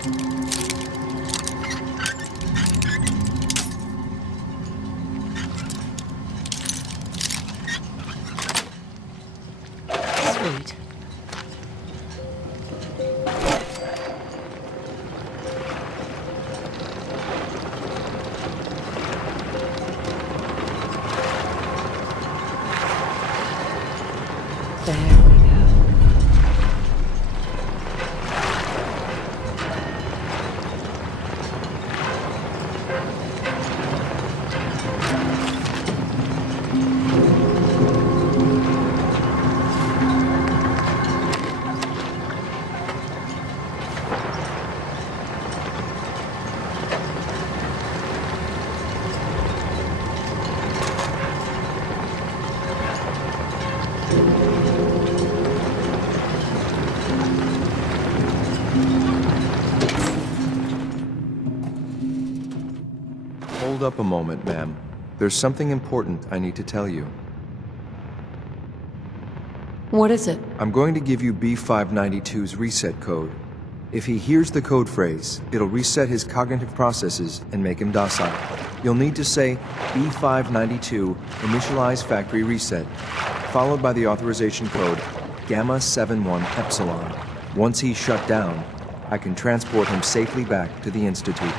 Sweet. There we go. Hold up a moment, ma'am. There's something important I need to tell you. What is it? I'm going to give you B592's reset code. If he hears the code phrase, it'll reset his cognitive processes and make him docile. You'll need to say B592 initialize factory reset, followed by the authorization code Gamma 71 Epsilon. Once he's shut down, I can transport him safely back to the Institute.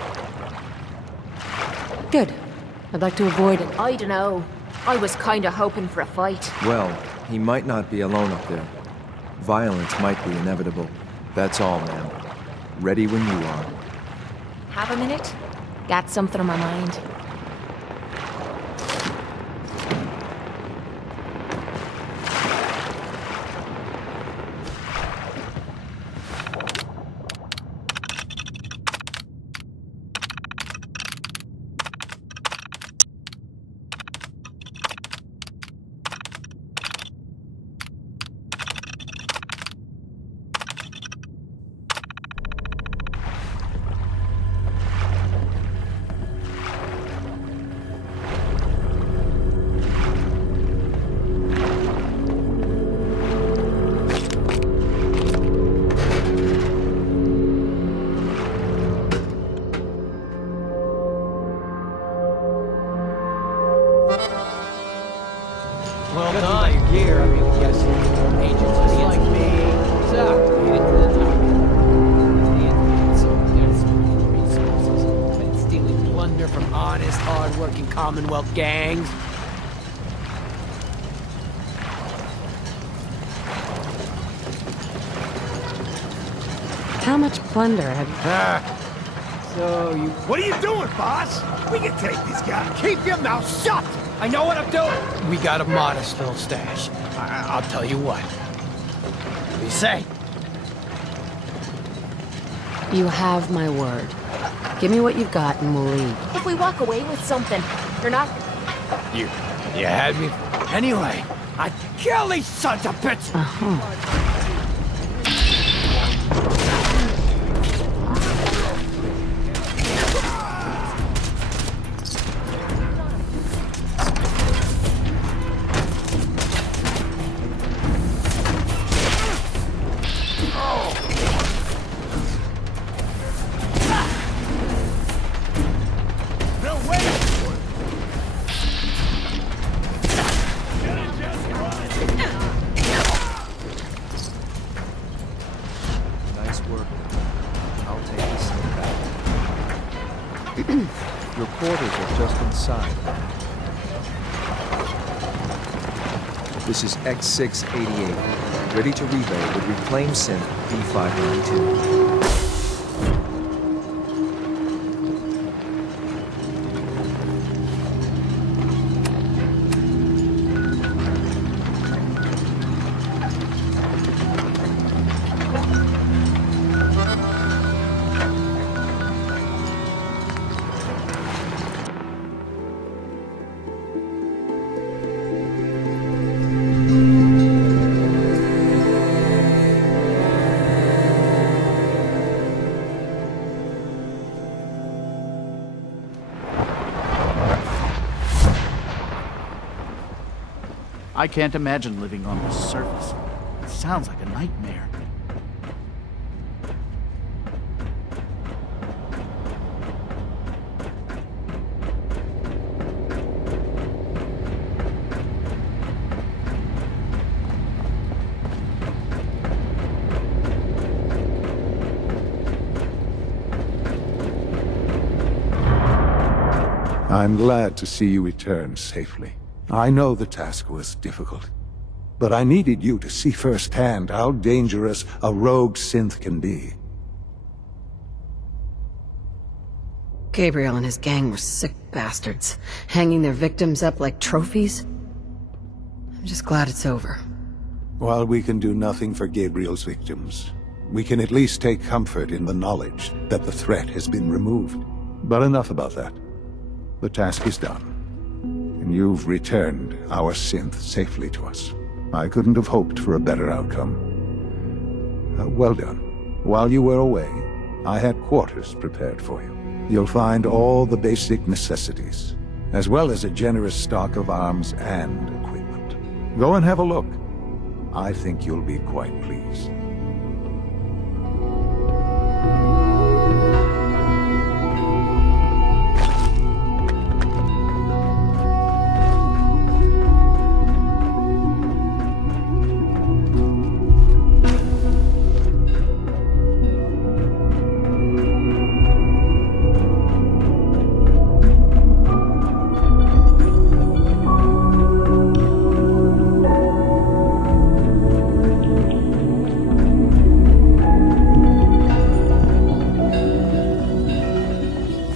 Good. I'd like to avoid it. I don't know. I was kinda hoping for a fight. Well, he might not be alone up there. Violence might be inevitable. That's all, ma'am. Ready when you are. Have a minute? Got something on my mind. Well done. Your gear. I mean, yes, agents just like me. Exactly. Made it to the top. The influence of resources, and stealing plunder from honest, hard-working Commonwealth gangs. How much plunder have you... So you... What are you doing, boss? We can take this guy. Keep your mouth shut! I know what I'm doing! We got a modest little stash. I'll tell you what. What do you say? You have my word. Give me what you've got and we'll leave. If we walk away with something, you're not... You had me. Anyway, I'd kill these sons of bitches! Uh-huh. Nice work. I'll take this thing back. Your quarters are just inside. This is X688, ready to relay with reclaim synth B592. I can't imagine living on the surface. It sounds like a nightmare. I'm glad to see you return safely. I know the task was difficult, but I needed you to see firsthand how dangerous a rogue synth can be. Gabriel and his gang were sick bastards, hanging their victims up like trophies. I'm just glad it's over. While we can do nothing for Gabriel's victims, we can at least take comfort in the knowledge that the threat has been removed. But enough about that. The task is done, and you've returned our synth safely to us. I couldn't have hoped for a better outcome. Well done. While you were away, I had quarters prepared for you. You'll find all the basic necessities, as well as a generous stock of arms and equipment. Go and have a look. I think you'll be quite pleased.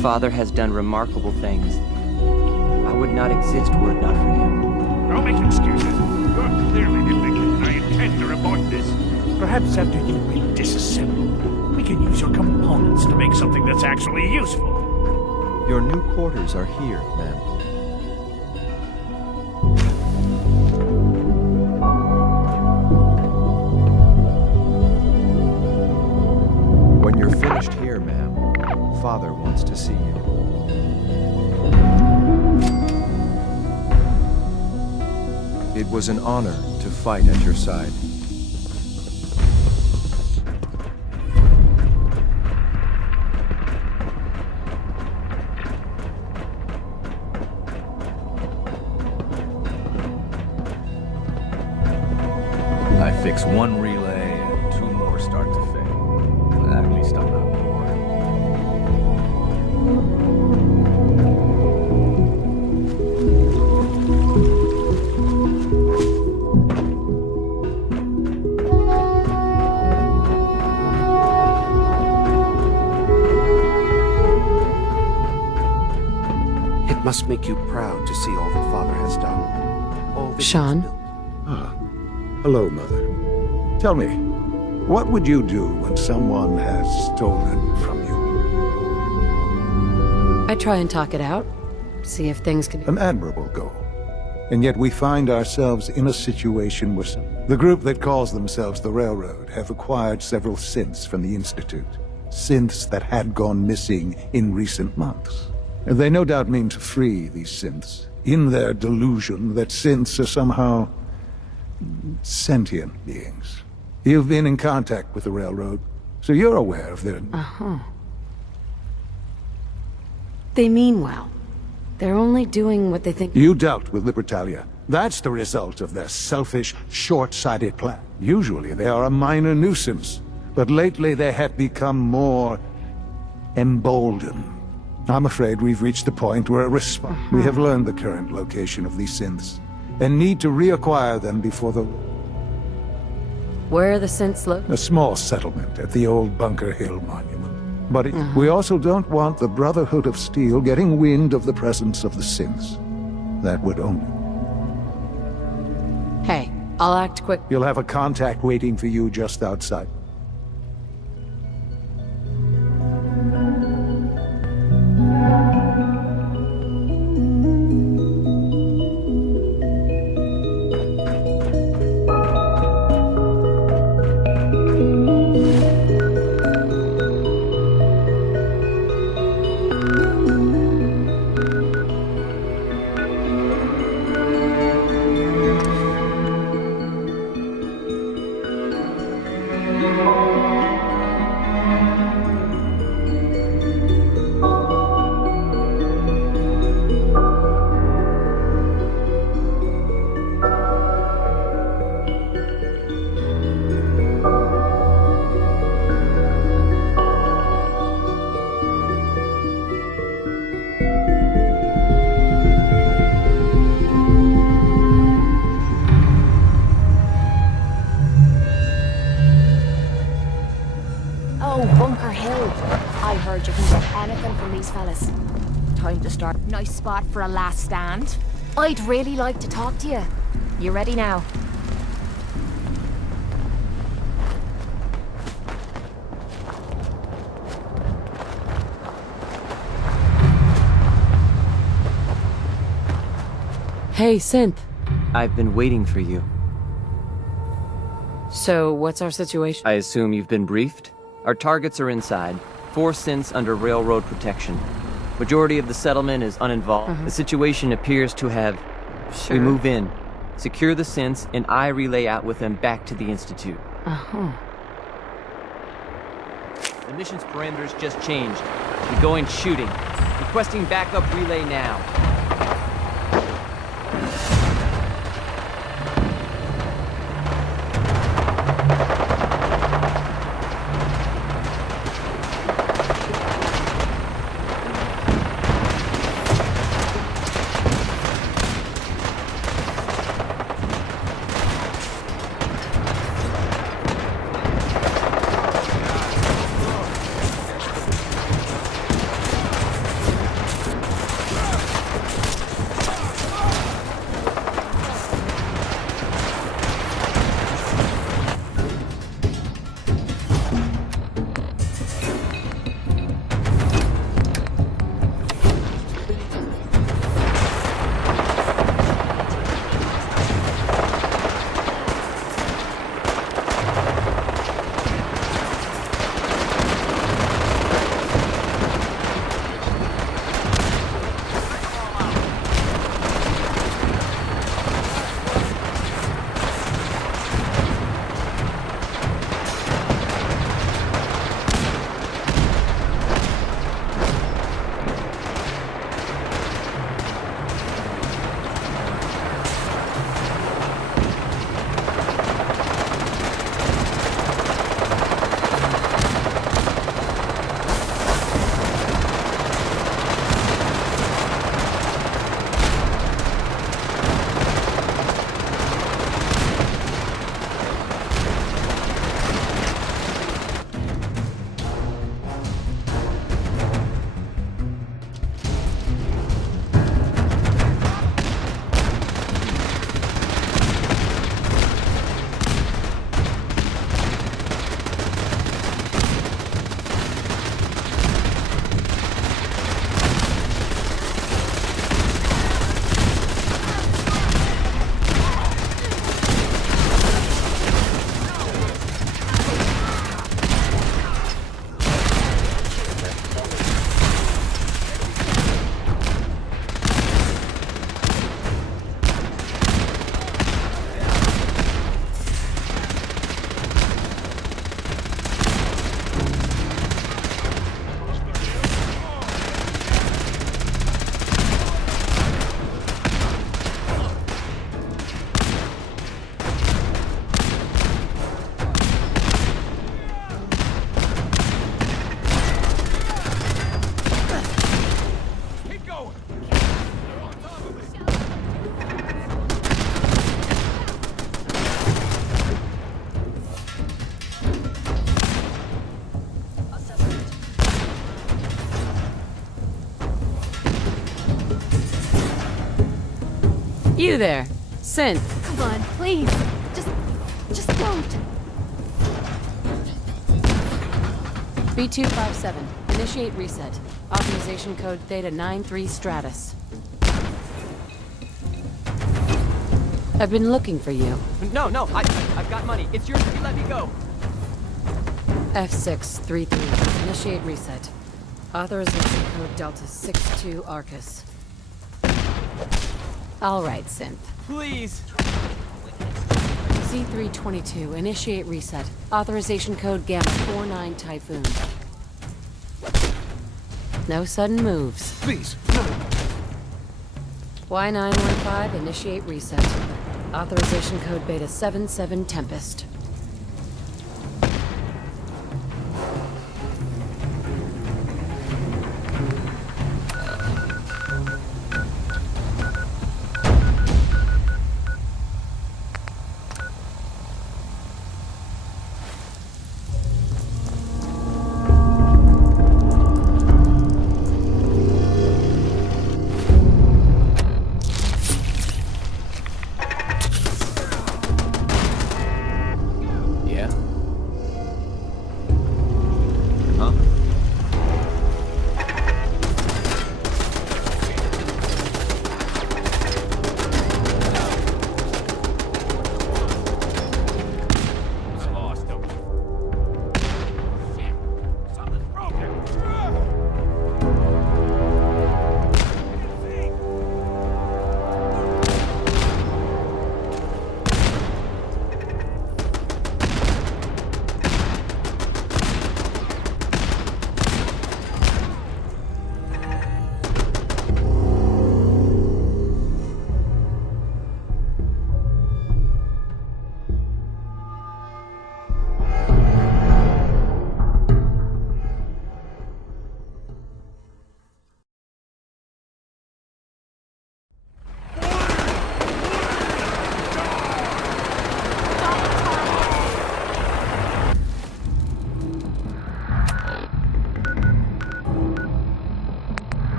Father has done remarkable things. I would not exist were it not for him. Don't make excuses. You're clearly defective, and I intend to report this. Perhaps after you've been disassembled, we can use your components to make something that's actually useful. Your new quarters are here, ma'am. When you're finished here, ma'am, Father wants to see you. It was an honor to fight at your side. I fix one relay and two more start to fail. At least I'm not bored. It must make you proud to see all that Father has done. All that he's Sean? built. Hello, Mother. Tell me, what would you do when someone has stolen from you? I try and talk it out, see if things can... An admirable goal. And yet we find ourselves in a situation where the group that calls themselves the Railroad have acquired several synths from the Institute. Synths that had gone missing in recent months. And they no doubt mean to free these synths, in their delusion that synths are somehow sentient beings. You've been in contact with the Railroad, so you're aware of their... They mean well. They're only doing what they think... You dealt with Libertalia. That's the result of their selfish, short-sighted plan. Usually they are a minor nuisance, but lately they have become more emboldened. I'm afraid we've reached the point where a response... We have learned the current location of these synths, and need to reacquire them before the... Where are the synths located? A small settlement at the old Bunker Hill Monument. But we also don't want the Brotherhood of Steel getting wind of the presence of the synths. That would only... Hey, I'll act quick. You'll have a contact waiting for you just outside. No, Bunker Hill. I heard you can get anything from these fellas. Time to start. Nice spot for a last stand. I'd really like to talk to you. You ready now? Hey, Synth. I've been waiting for you. So, what's our situation? I assume you've been briefed? Our targets are inside. 4 synths under railroad protection. Majority of the settlement is uninvolved. The situation appears to have... Sure. We move in, secure the synths, and I relay out with them back to the Institute. Uh-huh. The mission's parameters just changed. We're going shooting. Requesting backup relay now. You there, Synth. Come on, please. Just don't. B257. Initiate reset. Authorization code Theta 93 Stratus. I've been looking for you. No, I've got money. It's yours if you let me go. F633. Initiate reset. Authorization code Delta 62 Arcus. All right, Synth. Please. C322. Initiate reset. Authorization code Gamma 49 Typhoon. No sudden moves. Please, Y915. Initiate reset. Authorization code Beta 77 Tempest.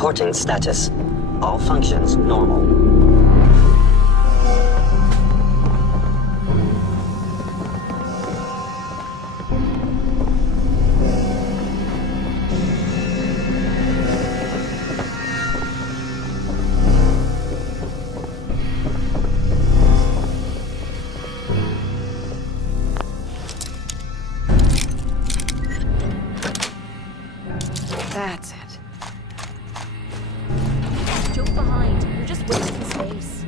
Reporting status. All functions normal. That's it. Jump behind. You're just wasting space.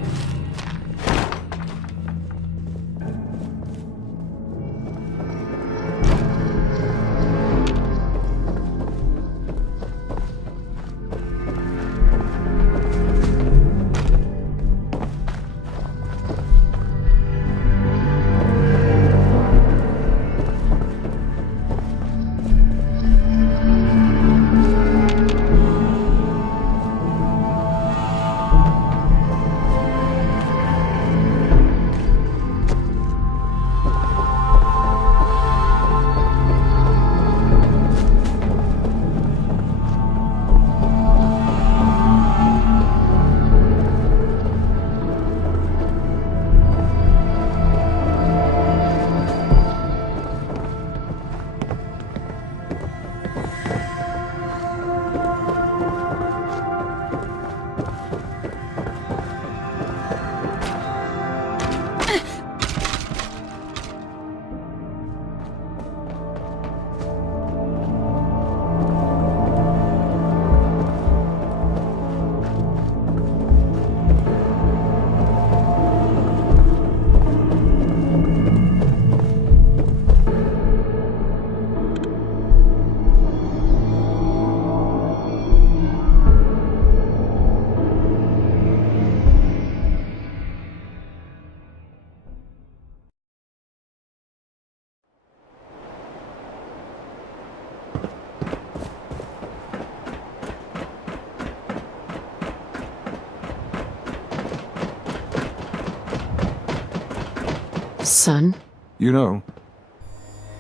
Son? You know,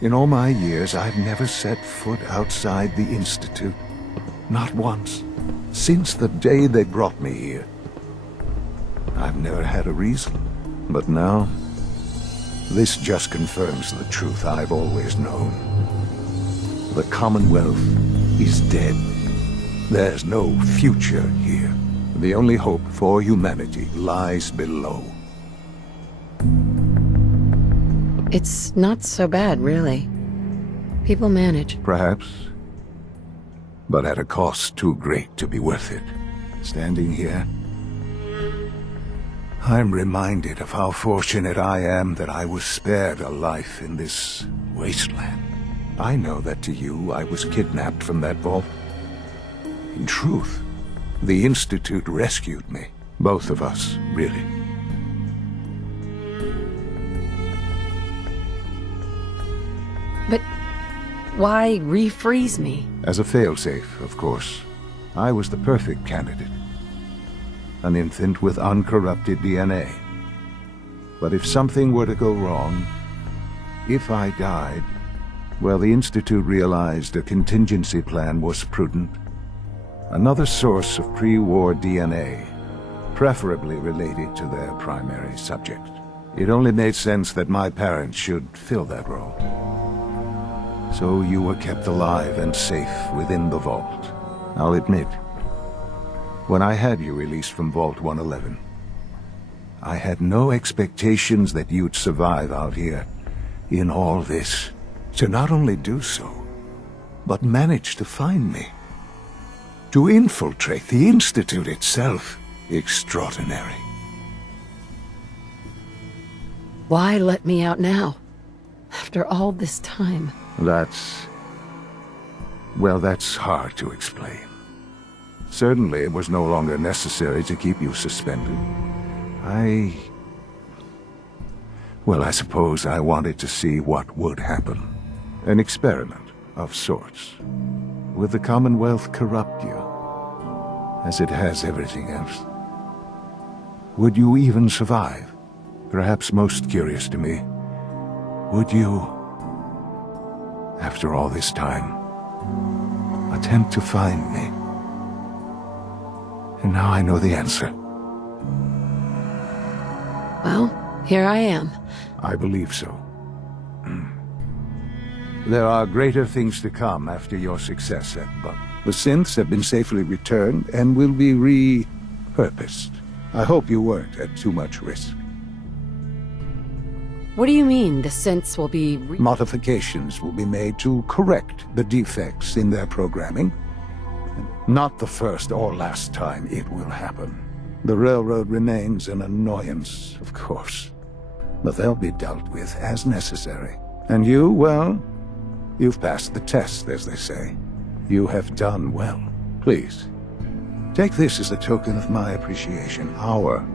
in all my years, I've never set foot outside the Institute. Not once. Since the day they brought me here. I've never had a reason. But now, this just confirms the truth I've always known. The Commonwealth is dead. There's no future here. The only hope for humanity lies below. It's not so bad, really. People manage. Perhaps. But at a cost too great to be worth it. Standing here, I'm reminded of how fortunate I am that I was spared a life in this wasteland. I know that to you, I was kidnapped from that vault. In truth, the Institute rescued me. Both of us, really. But why refreeze me? As a failsafe, of course. I was the perfect candidate. An infant with uncorrupted DNA. But if something were to go wrong, if I died, well, the Institute realized a contingency plan was prudent. Another source of pre-war DNA, preferably related to their primary subject. It only made sense that my parents should fill that role. So you were kept alive and safe within the vault. I'll admit, when I had you released from Vault 111, I had no expectations that you'd survive out here in all this. To not only do so, but manage to find me. To infiltrate the Institute itself. Extraordinary. Why let me out now? After all this time. Well, that's hard to explain. Certainly it was no longer necessary to keep you suspended. Well, I suppose I wanted to see what would happen. An experiment of sorts. Would the Commonwealth corrupt you, as it has everything else? Would you even survive? Perhaps most curious to me, would you, after all this time, attempt to find me? And now I know the answer. Well, here I am. I believe so. There are greater things to come after your success at Buck. The synths have been safely returned and will be repurposed. I hope you weren't at too much risk. What do you mean, the synths will be Modifications will be made to correct the defects in their programming. Not the first or last time it will happen. The railroad remains an annoyance, of course. But they'll be dealt with as necessary. And you, well, you've passed the test, as they say. You have done well. Please, take this as a token of my appreciation. Our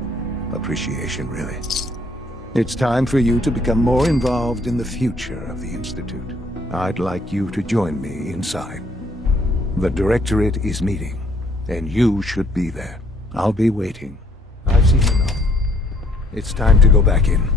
appreciation, really. It's time for you to become more involved in the future of the Institute. I'd like you to join me inside. The Directorate is meeting, and you should be there. I'll be waiting. I've seen enough. It's time to go back in.